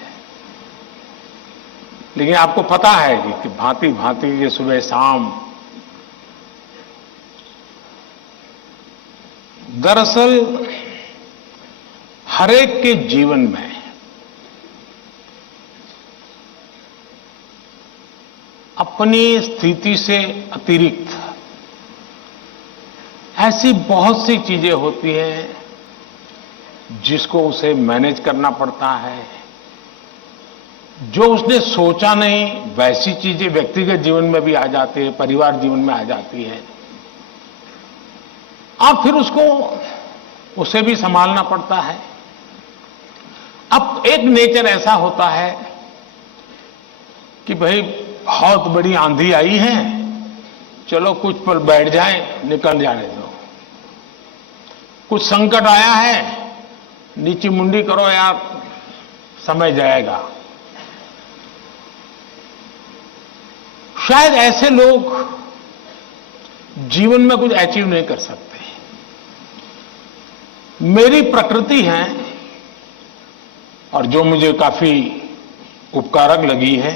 लेकिन आपको पता है कि भांति भांति ये सुबह शाम, दरअसल हरेक के जीवन में अपनी स्थिति से अतिरिक्त ऐसी बहुत सी चीजें होती हैं जिसको उसे मैनेज करना पड़ता है। जो उसने सोचा नहीं वैसी चीजें व्यक्तिगत जीवन में भी आ जाती है, परिवार जीवन में आ जाती है, और फिर उसे भी संभालना पड़ता है। अब एक नेचर ऐसा होता है कि भाई बहुत बड़ी आंधी आई है, चलो कुछ पल बैठ जाए, निकल जाने दो। कुछ संकट आया है, नीची मुंडी करो यार, समय जाएगा। शायद ऐसे लोग जीवन में कुछ अचीव नहीं कर सकते। मेरी प्रकृति है और जो मुझे काफी उपकारक लगी है,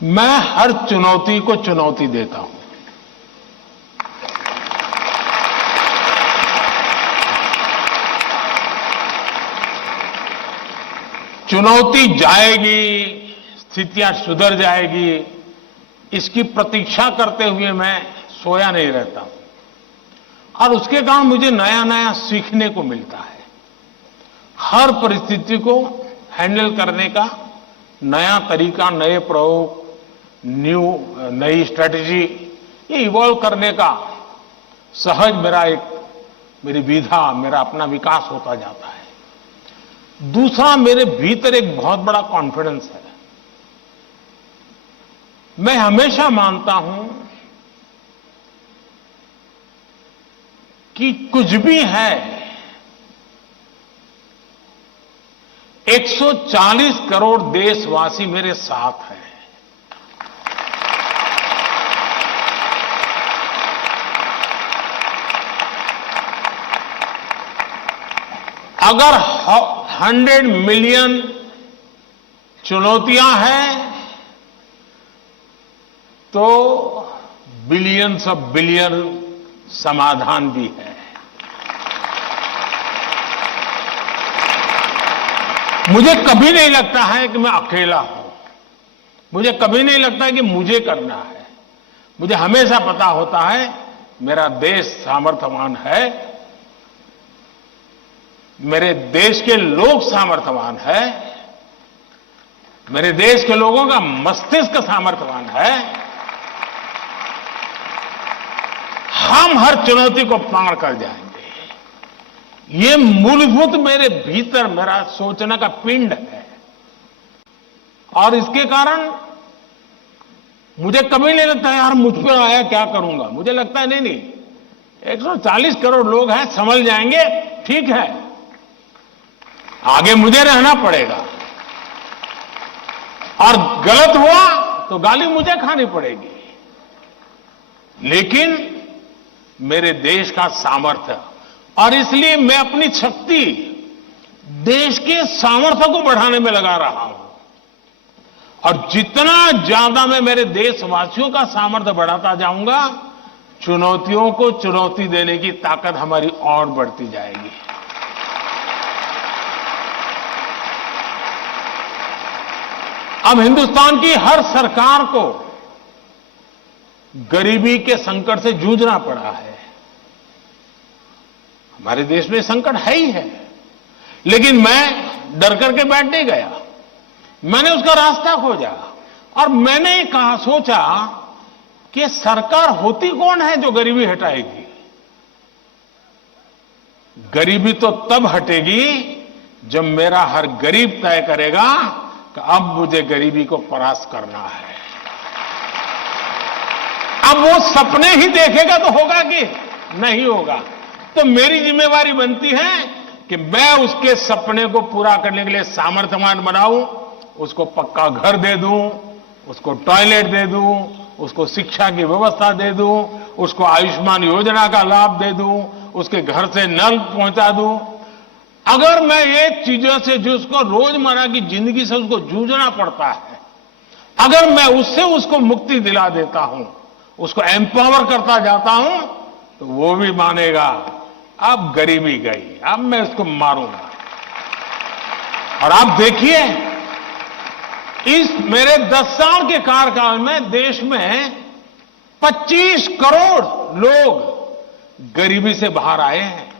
मैं हर चुनौती को चुनौती देता हूं। चुनौती जाएगी, स्थितियां सुधर जाएगी, इसकी प्रतीक्षा करते हुए मैं सोया नहीं रहता और उसके कारण मुझे नया नया सीखने को मिलता है। हर परिस्थिति को हैंडल करने का नया तरीका, नए प्रयोग, नई स्ट्रेटेजी, ये इवॉल्व करने का सहज मेरी विधा, मेरा अपना विकास होता जाता है। दूसरा, मेरे भीतर एक बहुत बड़ा कॉन्फिडेंस है। मैं हमेशा मानता हूं कि कुछ भी है, 140 करोड़ देशवासी मेरे साथ हैं। अगर 100 मिलियन चुनौतियां हैं तो बिलियंस ऑफ बिलियन समाधान भी है। मुझे कभी नहीं लगता है कि मैं अकेला हूं। मुझे कभी नहीं लगता है कि मुझे करना है। मुझे हमेशा पता होता है मेरा देश सामर्थ्यवान है, मेरे देश के लोग सामर्थ्यवान है, मेरे देश के लोगों का मस्तिष्क सामर्थ्यवान है। हम हर चुनौती को पार कर जाएंगे। ये मूलभूत मेरे भीतर मेरा सोचने का पिंड है और इसके कारण मुझे कभी नहीं लगता यार मुझ पर आया क्या करूंगा, मुझे लगता है नहीं 140 करोड़ लोग हैं, संभल जाएंगे, ठीक है, आगे मुझे रहना पड़ेगा और गलत हुआ तो गाली मुझे खानी पड़ेगी, लेकिन मेरे देश का सामर्थ्य, और इसलिए मैं अपनी शक्ति देश के सामर्थ्य को बढ़ाने में लगा रहा हूं। और जितना ज्यादा मैं मेरे देशवासियों का सामर्थ्य बढ़ाता जाऊंगा, चुनौतियों को चुनौती देने की ताकत हमारी और बढ़ती जाएगी। अब हिंदुस्तान की हर सरकार को गरीबी के संकट से जूझना पड़ा है। हमारे देश में संकट है ही है, लेकिन मैं डर करके बैठ नहीं गया, मैंने उसका रास्ता खोजा और मैंने कहा, सोचा कि सरकार होती कौन है जो गरीबी हटाएगी। गरीबी तो तब हटेगी जब मेरा हर गरीब तय करेगा कि अब मुझे गरीबी को परास्त करना है। अब वो सपने ही देखेगा तो होगा कि नहीं होगा, तो मेरी जिम्मेवारी बनती है कि मैं उसके सपने को पूरा करने के लिए सामर्थ्यवान बनाऊं, उसको पक्का घर दे दूं, उसको टॉयलेट दे दूं, उसको शिक्षा की व्यवस्था दे दूं, उसको आयुष्मान योजना का लाभ दे दूं, उसके घर से नल पहुंचा दूं। अगर मैं ये चीजों से जिसको रोजमर्रा की जिंदगी से उसको जूझना पड़ता है, अगर मैं उससे उसको मुक्ति दिला देता हूं, उसको एम्पावर करता जाता हूं, तो वो भी मानेगा अब गरीबी गई, अब मैं उसको मारूंगा। और आप देखिए, इस मेरे 10 साल के कार्यकाल में देश में 25 करोड़ लोग गरीबी से बाहर आए हैं।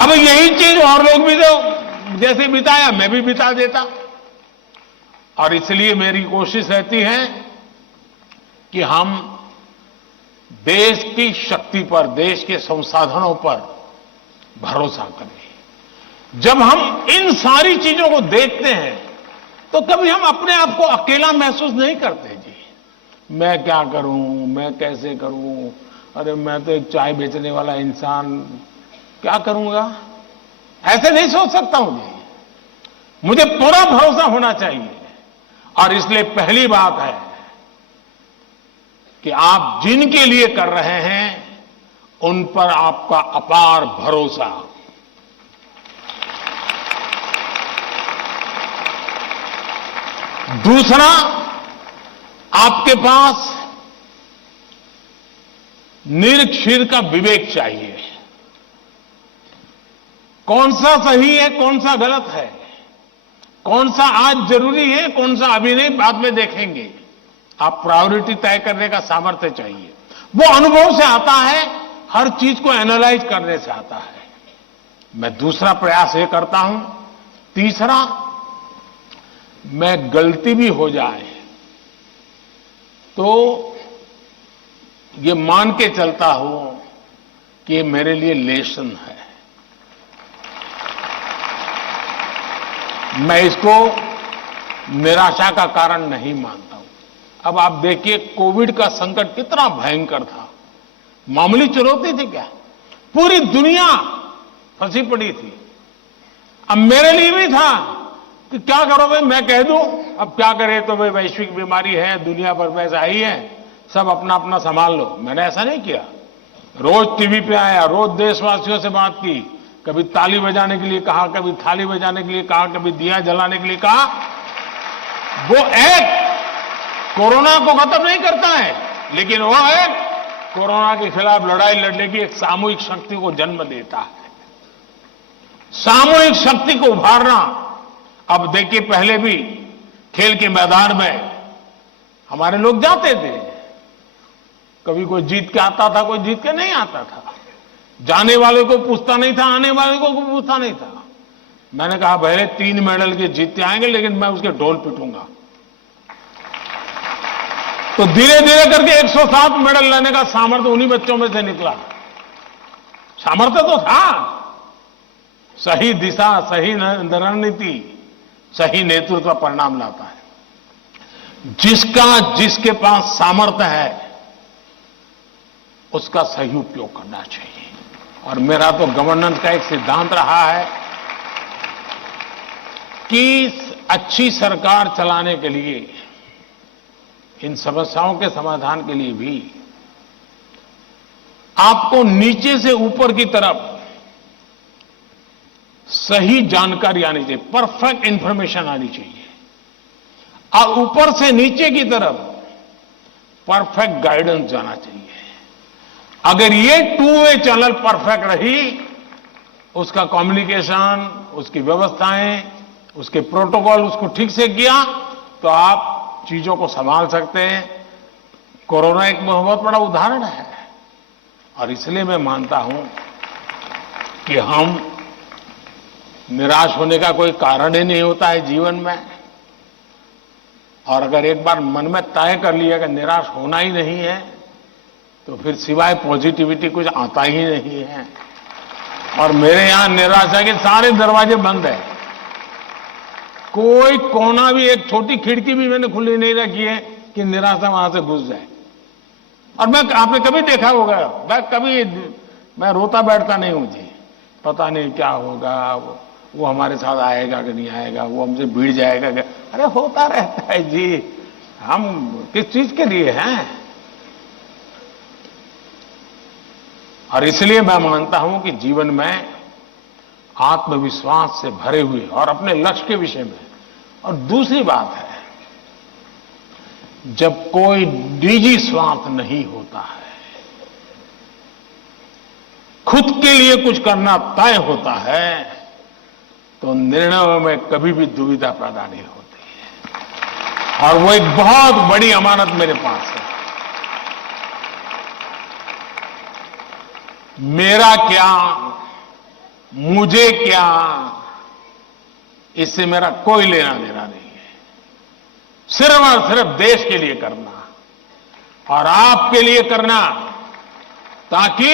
अब यही चीज और लोग भी तो जैसे बिताया मैं भी बिता देता, और इसलिए मेरी कोशिश रहती है कि हम देश की शक्ति पर, देश के संसाधनों पर भरोसा करें। जब हम इन सारी चीजों को देखते हैं तो कभी हम अपने आप को अकेला महसूस नहीं करते। जी मैं क्या करूं, मैं कैसे करूं, अरे मैं तो एक चाय बेचने वाला इंसान, क्या करूंगा, ऐसे नहीं सोच सकता हूं। जी मुझे पूरा भरोसा होना चाहिए, और इसलिए पहली बात है कि आप जिनके लिए कर रहे हैं उन पर आपका अपार भरोसा। दूसरा, आपके पास निरक्षीर का विवेक चाहिए। कौन सा सही है, कौन सा गलत है, कौन सा आज जरूरी है, कौन सा अभी नहीं, बाद में देखेंगे। आप प्रायोरिटी तय करने का सामर्थ्य चाहिए। वो अनुभव से आता है, हर चीज को एनालाइज करने से आता है। मैं दूसरा प्रयास ये करता हूं। तीसरा, मैं गलती भी हो जाए तो ये मान के चलता हूं कि ये मेरे लिए लेसन है। मैं इसको निराशा का कारण नहीं मानता हूं। अब आप देखिए, कोविड का संकट कितना भयंकर था, मामूली चुनौती थी क्या, पूरी दुनिया फंसी पड़ी थी। अब मेरे लिए भी था कि क्या करो भाई, मैं कह दूं अब क्या करे, तो भाई वैश्विक बीमारी है, दुनिया भर में ऐसा ही है, सब अपना अपना संभाल लो। मैंने ऐसा नहीं किया, रोज टीवी पे आया, रोज देशवासियों से बात की, कभी ताली बजाने के लिए कहा, कभी थाली बजाने के लिए कहा, कभी दिया जलाने के लिए कहा। वो एक कोरोना को खत्म नहीं करता है, लेकिन वो एक कोरोना के खिलाफ लड़ाई लड़ने की एक सामूहिक शक्ति को जन्म देता है। सामूहिक शक्ति को उभारना। अब देखिए, पहले भी खेल के मैदान में हमारे लोग जाते थे, कभी कोई जीत के आता था, कोई जीत के नहीं आता था, जाने वाले को पूछता नहीं था, आने वाले को पूछता नहीं था। मैंने कहा भले 3 मेडल के जीतते आएंगे, लेकिन मैं उसके ढोल पिटूंगा। तो धीरे धीरे करके 107 मेडल लेने का सामर्थ्य उन्हीं बच्चों में से निकला। सामर्थ्य तो था, सही दिशा, सही रणनीति, सही नेतृत्व परिणाम लाता है। जिसके पास सामर्थ्य है उसका सही उपयोग करना चाहिए। और मेरा तो गवर्नेंस का एक सिद्धांत रहा है कि अच्छी सरकार चलाने के लिए, इन समस्याओं के समाधान के लिए भी आपको नीचे से ऊपर की तरफ सही जानकारी आनी चाहिए, परफेक्ट इंफॉर्मेशन आनी चाहिए, और ऊपर से नीचे की तरफ परफेक्ट गाइडेंस जाना चाहिए। अगर ये टू वे चैनल परफेक्ट रही, उसका कम्युनिकेशन, उसकी व्यवस्थाएं, उसके प्रोटोकॉल उसको ठीक से किया तो आप चीजों को संभाल सकते हैं। कोरोना एक बहुत बड़ा उदाहरण है, और इसलिए मैं मानता हूं कि हम निराश होने का कोई कारण ही नहीं होता है जीवन में। और अगर एक बार मन में तय कर लिया कि निराश होना ही नहीं है, तो फिर सिवाय पॉजिटिविटी कुछ आता ही नहीं है। और मेरे यहां निराशा के सारे दरवाजे बंद है, कोई कोना भी, एक छोटी खिड़की भी मैंने खुली नहीं रखी है कि निराशा वहां से घुस जाए। और आपने कभी देखा होगा, मैं रोता बैठता नहीं हूं जी, पता नहीं क्या होगा, वो हमारे साथ आएगा कि नहीं आएगा, वो हमसे भिड़ जाएगा क्या। अरे होता रहता है जी, हम किस चीज के लिए हैं। और इसलिए मैं मानता हूं कि जीवन में आत्मविश्वास से भरे हुए और अपने लक्ष्य के विषय में, और दूसरी बात है, जब कोई निजी स्वार्थ नहीं होता है, खुद के लिए कुछ करना तय होता है, तो निर्णयों में कभी भी दुविधा पैदा नहीं होती है। और वो एक बहुत बड़ी अमानत मेरे पास है। मेरा क्या, मुझे क्या, इससे मेरा कोई लेना देना नहीं है। सिर्फ और सिर्फ देश के लिए करना और आपके लिए करना, ताकि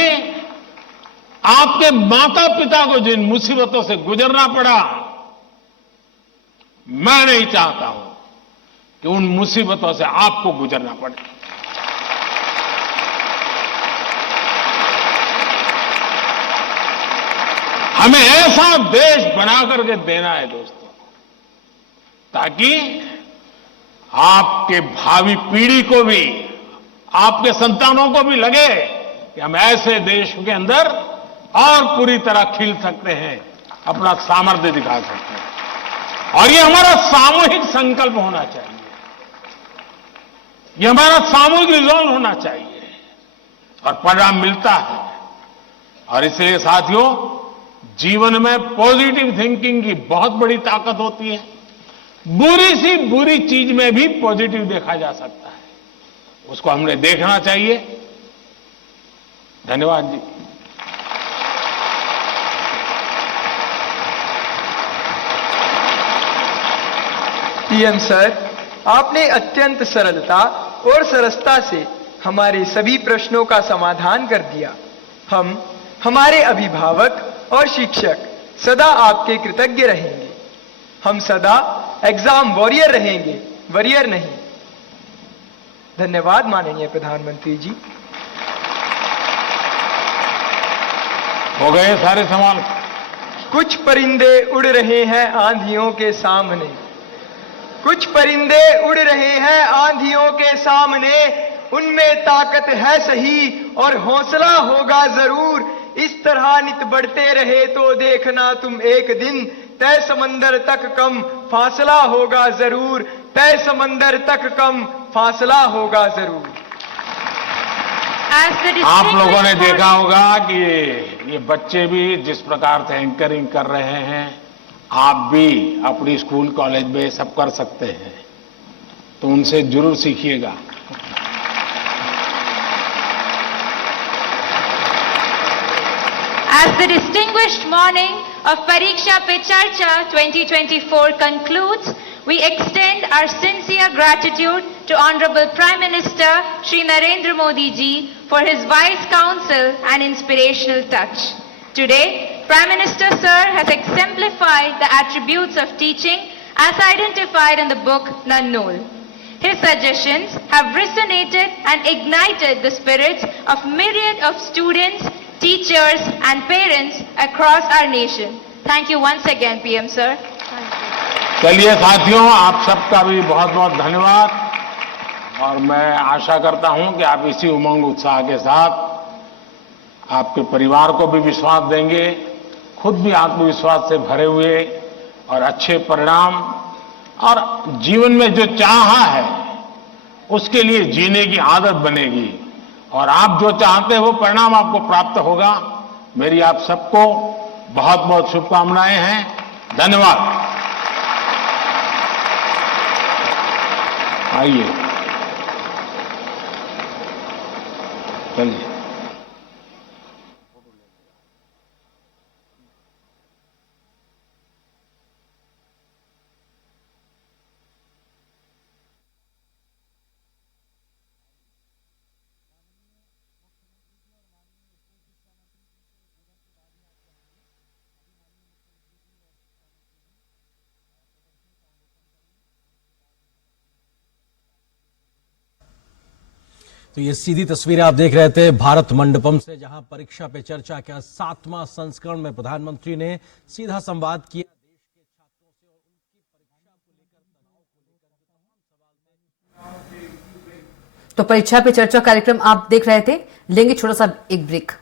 आपके माता पिता को जिन मुसीबतों से गुजरना पड़ा, मैं नहीं चाहता हूं कि उन मुसीबतों से आपको गुजरना पड़े। हमें ऐसा देश बना करके देना है दोस्तों, ताकि आपके भावी पीढ़ी को भी, आपके संतानों को भी लगे कि हम ऐसे देश के अंदर और पूरी तरह खिल सकते हैं, अपना सामर्थ्य दिखा सकते हैं। और ये हमारा सामूहिक संकल्प होना चाहिए, ये हमारा सामूहिक रिजॉल्व होना चाहिए, और परिणाम मिलता है। और इसलिए साथियों, जीवन में पॉजिटिव थिंकिंग की बहुत बड़ी ताकत होती है। बुरी सी बुरी चीज में भी पॉजिटिव देखा जा सकता है, उसको हमने देखना चाहिए। धन्यवाद जी। पीएम सर, आपने अत्यंत सरलता और सरसता से हमारे सभी प्रश्नों का समाधान कर दिया। हम, हमारे अभिभावक और शिक्षक सदा आपके कृतज्ञ रहेंगे। हम सदा एग्जाम वॉरियर रहेंगे, वरियर नहीं। धन्यवाद माननीय प्रधानमंत्री जी। हो गए सारे सवाल। कुछ परिंदे उड़ रहे हैं आंधियों के सामने, कुछ परिंदे उड़ रहे हैं आंधियों के सामने, उनमें ताकत है सही और हौसला होगा जरूर। इस तरह नित बढ़ते रहे तो देखना तुम एक दिन, तय समंदर तक कम फासला होगा जरूर, तय समंदर तक कम फासला होगा जरूर। आप लोगों ने देखा होगा कि ये बच्चे भी जिस प्रकार से एंकरिंग कर रहे हैं, आप भी अपनी स्कूल कॉलेज में सब कर सकते हैं, तो उनसे जरूर सीखिएगा। As the distinguished morning of Pariksha Pe Charcha 2024 concludes, we extend our sincere gratitude to Honorable Prime Minister Shri Narendra Modi ji for his wise counsel and inspirational touch. Today, Prime Minister Sir has exemplified the attributes of teaching as identified in the book Nannul. His suggestions have resonated and ignited the spirits of myriad of students, teachers and parents across our nation. Thank you once again, PM sir. चलिए साथियों, आप सबका भी बहुत बहुत धन्यवाद और मैं आशा करता हूं कि आप इसी उमंग उत्साह के साथ आपके परिवार को भी विश्वास देंगे, खुद भी आत्मविश्वास से भरे हुए और अच्छे परिणाम और जीवन में जो चाहा है उसके लिए जीने की आदत बनेगी और आप जो चाहते हैं वो परिणाम आपको प्राप्त होगा। मेरी आप सबको बहुत बहुत शुभकामनाएं हैं। धन्यवाद। आइए, चलिए। तो ये सीधी तस्वीरें आप देख रहे थे भारत मंडपम से, जहां परीक्षा पे चर्चा का 7वां संस्करण में प्रधानमंत्री ने सीधा संवाद किया। तो परीक्षा पे चर्चा कार्यक्रम आप देख रहे थे। लेंगे छोटा सा एक ब्रेक।